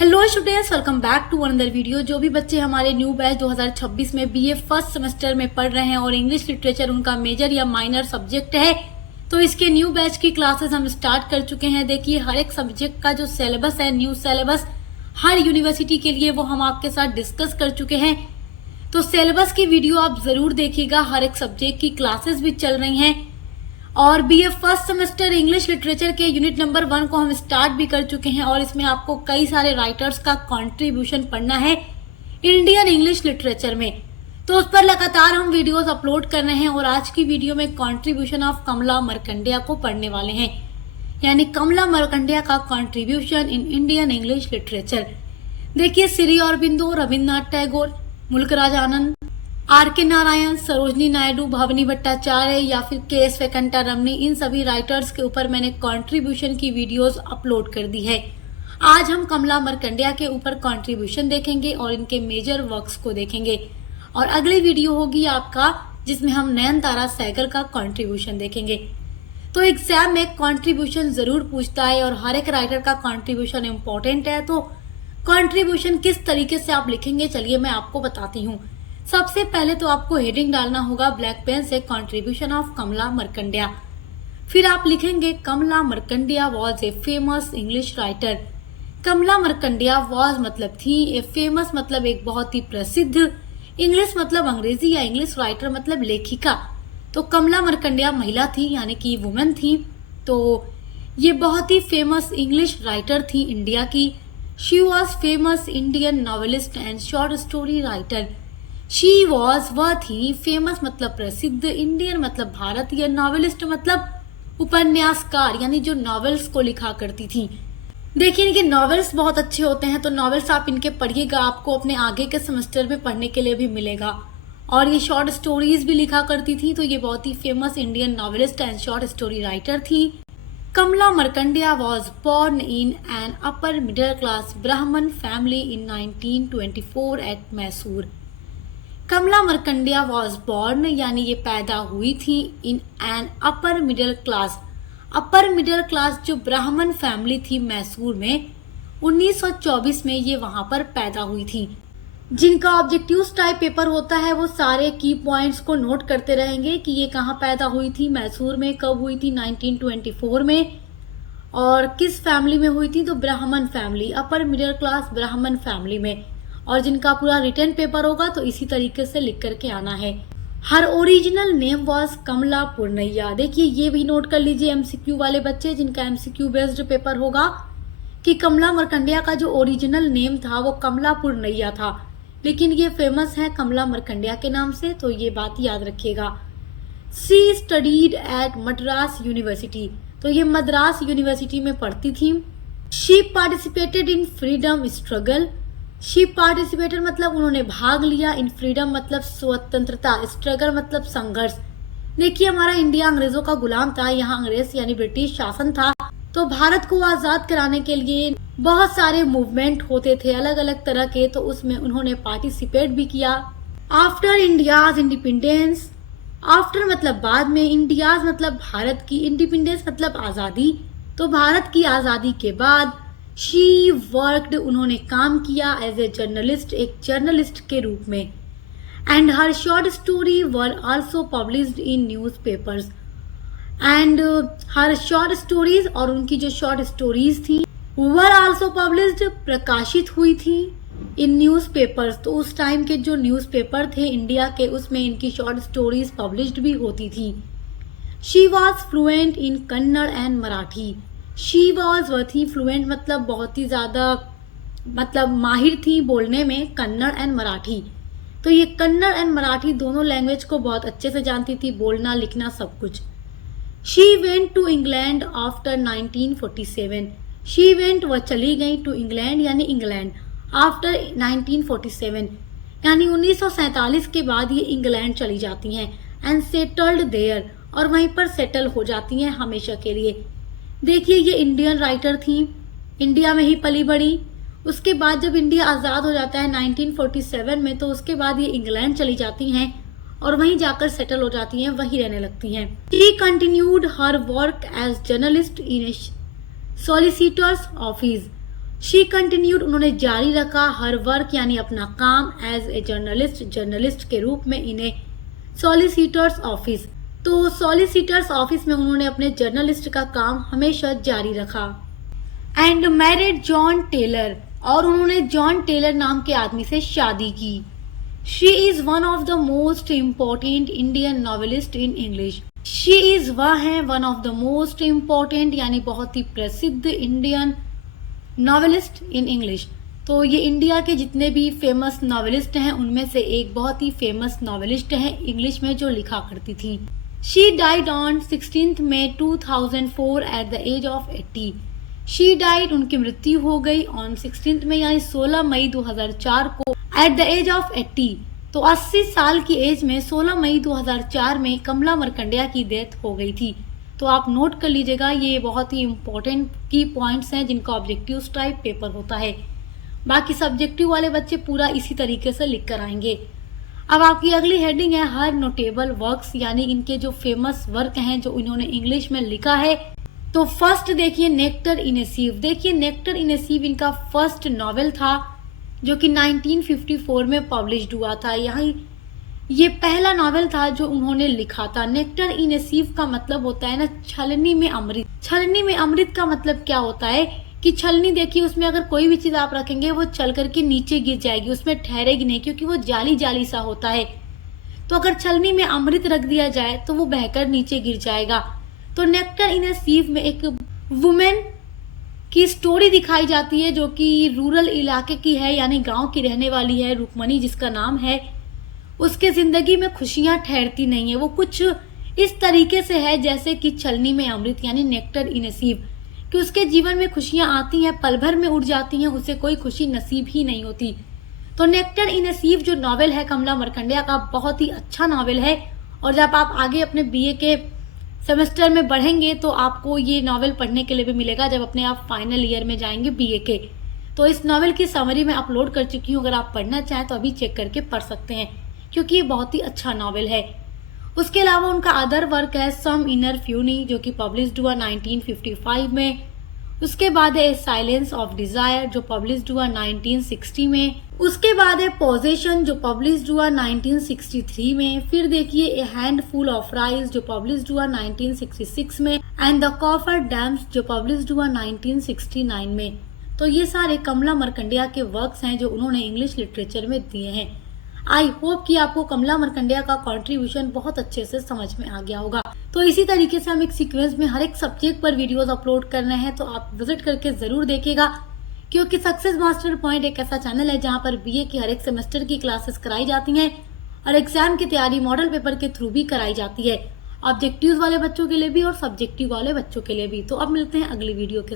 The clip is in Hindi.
Hello students, welcome back to another video. जो भी बच्चे हमारे न्यू बैच 2026 में बीए फर्स्ट सेमेस्टर में पढ़ रहे हैं और इंग्लिश लिटरेचर उनका मेजर या माइनर सब्जेक्ट है, तो इसके न्यू बैच की क्लासेस हम स्टार्ट कर चुके हैं। देखिए, हर एक सब्जेक्ट का जो सिलेबस है, न्यू सिलेबस हर यूनिवर्सिटी के लिए, वो हम आपके साथ डिस्कस कर चुके हैं। तो सिलेबस की वीडियो आप जरूर देखिएगा। हर एक सब्जेक्ट की क्लासेस भी चल रही हैं और BA first semester English literature के यूनिट नंबर 1 को हम स्टार्ट भी कर चुके हैं और इसमें आपको कई सारे राइटर्स का कंट्रीब्यूशन पढ़ना है इंडियन इंग्लिश लिटरेचर में। तो उस पर लगातार हम वीडियोस अपलोड कर रहे हैं और आज की वीडियो में कंट्रीब्यूशन ऑफ कमला मार्कंडेय को पढ़ने वाले हैं, यानी कमला मार्कंडेय का contribution in Indian English literature. देखिए, श्री अरबिंदो, रविन्द्रनाथ टैगोर, मुल्कराज आनंद, आर.के. नारायण, सरोजनी नायडू, भवानी भट्टाचार्य या फिर के.एस. वेंकटा रमनी, इन सभी राइटर्स के ऊपर मैंने कंट्रीब्यूशन की वीडियोस अपलोड कर दी है। आज हम कमला मार्कंडेय के ऊपर कंट्रीब्यूशन देखेंगे और इनके मेजर वर्क्स को देखेंगे। और अगली वीडियो होगी आपका जिसमें हम नयनतारा सहगल का कंट्रीब्यूशन देखेंगे। तो एग्जाम में कंट्रीब्यूशन जरूर पूछता है और हर एक राइटर का कंट्रीब्यूशन इम्पोर्टेंट है। तो कंट्रीब्यूशन किस तरीके से आप लिखेंगे, चलिए मैं आपको बताती हूँ। सबसे पहले तो आपको हेडिंग डालना होगा ब्लैक पेन से, कंट्रीब्यूशन ऑफ कमला मार्कंडेय। फिर आप लिखेंगे Kamala Markandeya was a famous English writer. Kamala Markandeya was मतलब थी, ए फेमस मतलब एक बहुत ही प्रसिद्ध, इंग्लिश मतलब अंग्रेजी या इंग्लिश राइटर मतलब लेखिका। तो कमला मार्कंडेय महिला थी, यानी कि वुमेन थी। तो ये बहुत ही फेमस इंग्लिश राइटर थी इंडिया की। She was famous Indian novelist and short story writer. She was वह थी, फेमस मतलब प्रसिद्ध, इंडियन मतलब भारतीय, नॉवेलिस्ट मतलब उपन्यासकार, यानी जो नॉवेल्स को लिखा करती थी। देखिए, इनके नॉवेल्स बहुत अच्छे होते हैं, तो नॉवेल्स आप इनके पढ़िएगा, आपको अपने आगे के सेमेस्टर में पढ़ने के लिए भी मिलेगा। और ये शॉर्ट स्टोरीज भी लिखा करती थी, तो ये बहुत ही famous Indian novelist and short story writer थी। Kamala Markandeya was born in an upper middle class Brahmin family in 1924 at Mysore. Kamala Markandeya was born यानी ये पैदा हुई थी in an upper middle class. Upper middle class जो ब्राह्मण फैमिली थी मैसूर में, 1924 में ये वहां पर पैदा हुई थी। जिनका ऑब्जेक्टिव टाइप पेपर होता है वो सारे की पॉइंट्स को नोट करते रहेंगे कि ये कहाँ पैदा हुई थी, मैसूर में, कब हुई थी, 1924 में, और किस फैमिली में हुई थी, तो ब्राह्मण फैमिली, अपर मिडिल क्लास ब्राह्मण फैमिली में। और जिनका पूरा रिटर्न पेपर होगा तो इसी तरीके से लिख करके आना है। हर ओरिजिनल नेम वॉज कमला पूर्णैया। देखिए, ये भी नोट कर लीजिए एमसीक्यू वाले बच्चे, जिनका एमसीक्यू बेस्ड पेपर होगा, कि कमला मार्कंडेय का जो ओरिजिनल नेम था वो कमला पूर्णैया था, लेकिन ये फेमस है कमला मार्कंडेय के नाम से, तो ये बात याद रखिएगा। She studied at Madras university, तो ये मद्रास यूनिवर्सिटी में पढ़ती थी। She participated in freedom struggle. She participated मतलब उन्होंने भाग लिया, इन फ्रीडम मतलब स्वतंत्रता, स्ट्रगल मतलब संघर्ष। देखिए, हमारा इंडिया अंग्रेजों का गुलाम था, यहाँ अंग्रेज यानी ब्रिटिश शासन था, तो भारत को आजाद कराने के लिए बहुत सारे मूवमेंट होते थे अलग अलग तरह के, तो उसमें उन्होंने पार्टिसिपेट भी किया। आफ्टर इंडियाज इंडिपेंडेंस, आफ्टर मतलब बाद में, इंडियाज मतलब भारत की, इंडिपेंडेंस मतलब आजादी, तो भारत की आजादी के बाद शी वर्कड उन्होंने काम किया एज ए जर्नलिस्ट, एक जर्नलिस्ट के रूप में। And her short story were also published in news papers. And her short stories, और उनकी जो शॉर्ट स्टोरीज थी, वर आल्सो पब्लिश्ड प्रकाशित हुई थी इन न्यूज पेपर्स। तो उस टाइम के जो न्यूज पेपर थे इंडिया के, उसमें इनकी शॉर्ट स्टोरीज पब्लिश्ड भी होती थी। She was fluent in Kannada and Marathi. She was वह थी, फ्लुएंट मतलब बहुत ही ज्यादा, मतलब माहिर थी बोलने में, कन्नड़ एंड मराठी। तो ये कन्नड़ एंड मराठी दोनों लैंग्वेज को बहुत अच्छे से जानती थी, बोलना लिखना सब कुछ। She went to England after 1947। She went वह चली गई, टू इंग्लैंड यानी इंग्लैंड, आफ्टर 1947 यानी 1947 के बाद ये इंग्लैंड चली जाती हैं। एंड सेटल्ड देयर, और वहीं पर सेटल हो जाती हैं हमेशा के लिए। देखिए, ये इंडियन राइटर थी, इंडिया में ही पली बड़ी। उसके बाद जब इंडिया आज़ाद हो जाता है 1947 में, तो उसके बाद ये इंग्लैंड चली जाती हैं और वहीं जाकर सेटल हो जाती हैं, वहीं रहने लगती हैं। She continued her work as journalist in a solicitors office. She continued, उन्होंने जारी रखा हर वर्क यानी अपना काम एज ए जर्नलिस्ट के रूप में इन्हें सॉलिसिटर्स ऑफिस। तो सॉलिसिटर्स ऑफिस में उन्होंने अपने जर्नलिस्ट का काम हमेशा जारी रखा। एंड मैरिड जॉन टेलर, और उन्होंने जॉन टेलर नाम के आदमी से शादी की। She is one of the most important Indian novelist in English. She is वह है one of the most important यानी बहुत ही प्रसिद्ध इंडियन नॉवेलिस्ट इन इंग्लिश। तो ये इंडिया के जितने भी फेमस नॉवेलिस्ट हैं उनमें से एक बहुत ही फेमस नॉवेलिस्ट है इंग्लिश में जो लिखा करती थी। She died on 16 May 2004 at the age of 80। She died, उनकी मृत्यु हो गई ऑन 16 मई यानी 16 मई 2004 को एट द एज ऑफ 80। तो 80 साल की एज में 16 मई 2004 में कमला मार्कंडेय की डेथ हो गई थी। तो आप नोट कर लीजिएगा, ये बहुत ही इंपॉर्टेंट की पॉइंट्स हैं जिनका ऑब्जेक्टिव टाइप पेपर होता है। बाकी सब्जेक्टिव वाले बच्चे पूरा इसी तरीके से लिख कर आएंगे। अब आपकी अगली हेडिंग है हर नोटेबल वर्क्स, यानी इनके जो फेमस वर्क हैं जो इन्होंने इंग्लिश में लिखा है। तो फर्स्ट देखिए नेक्टर इन ए सीव। देखिए नेक्टर इन ए सीव इनका फर्स्ट नॉवेल था जो कि 1954 में पब्लिश्ड हुआ था। यहाँ ये पहला नॉवेल था जो उन्होंने लिखा था। नेक्टर इन ए सीव का मतलब होता है ना छलनी में अमृत। छलनी में अमृत का मतलब क्या होता है कि छलनी देखिए उसमें अगर कोई भी चीज आप रखेंगे वो चल करके नीचे गिर जाएगी, उसमें ठहरेगी नहीं क्योंकि वो जाली जाली सा होता है। तो अगर छलनी में अमृत रख दिया जाए तो वो बहकर नीचे गिर जाएगा। तो नेक्टर इन ए सीव में एक वुमेन की स्टोरी दिखाई जाती है जो कि रूरल इलाके की है, यानी गांव की रहने वाली है, रुक्मणी जिसका नाम है। उसके जिंदगी में खुशियां ठहरती नहीं है, वो कुछ इस तरीके से है जैसे कि छलनी में अमृत यानी नेक्टर इन ए सीव, कि उसके जीवन में खुशियां आती हैं, पल भर में उड़ जाती हैं, उसे कोई खुशी नसीब ही नहीं होती। तो नेक्टर इन ए सीव जो नॉवेल है कमला मार्कंडेय का बहुत ही अच्छा नॉवेल है। और जब आप आगे अपने बीए के सेमेस्टर में बढ़ेंगे तो आपको ये नॉवेल पढ़ने के लिए भी मिलेगा जब अपने आप फाइनल ईयर में जाएंगे बीए के। तो इस नॉवेल की समरी मैं अपलोड कर चुकी हूँ, अगर आप पढ़ना चाहें तो अभी चेक करके पढ़ सकते हैं क्योंकि ये बहुत ही अच्छा नॉवेल है। उसके अलावा उनका अदर वर्क है सम इनर फ्यूनी जो कि पब्लिश्ड हुआ 1955 में। उसके बाद है साइलेंस ऑफ डिजायर जो पब्लिश्ड हुआ 1960 में। उसके बाद है पोजेशन जो पब्लिश्ड हुआ 1963 में। फिर देखिए ए हैंडफुल ऑफ राइस जो पब्लिश्ड हुआ 1966 में एंड द कॉफर डैम्स जो पब्लिश्ड हुआ 1969 में। तो ये सारे कमला मार्कंडेय के वर्क्स हैं जो उन्होंने इंग्लिश लिटरेचर में दिए हैं। आई होप कि आपको कमला मार्कंडेय का कंट्रीब्यूशन बहुत अच्छे से समझ में आ गया होगा। तो इसी तरीके से हम एक सीक्वेंस में हर एक सब्जेक्ट पर वीडियोस अपलोड कर रहे हैं, तो आप विजिट करके जरूर देखिएगा क्योंकि सक्सेस मास्टर पॉइंट एक ऐसा चैनल है जहां पर बीए की हर एक सेमेस्टर की क्लासेस कराई जाती हैं और एग्जाम की तैयारी मॉडल पेपर के थ्रू भी कराई जाती है, ऑब्जेक्टिव्स वाले बच्चों के लिए भी और सब्जेक्टिव वाले बच्चों के लिए भी। तो अब मिलते हैं अगली वीडियो के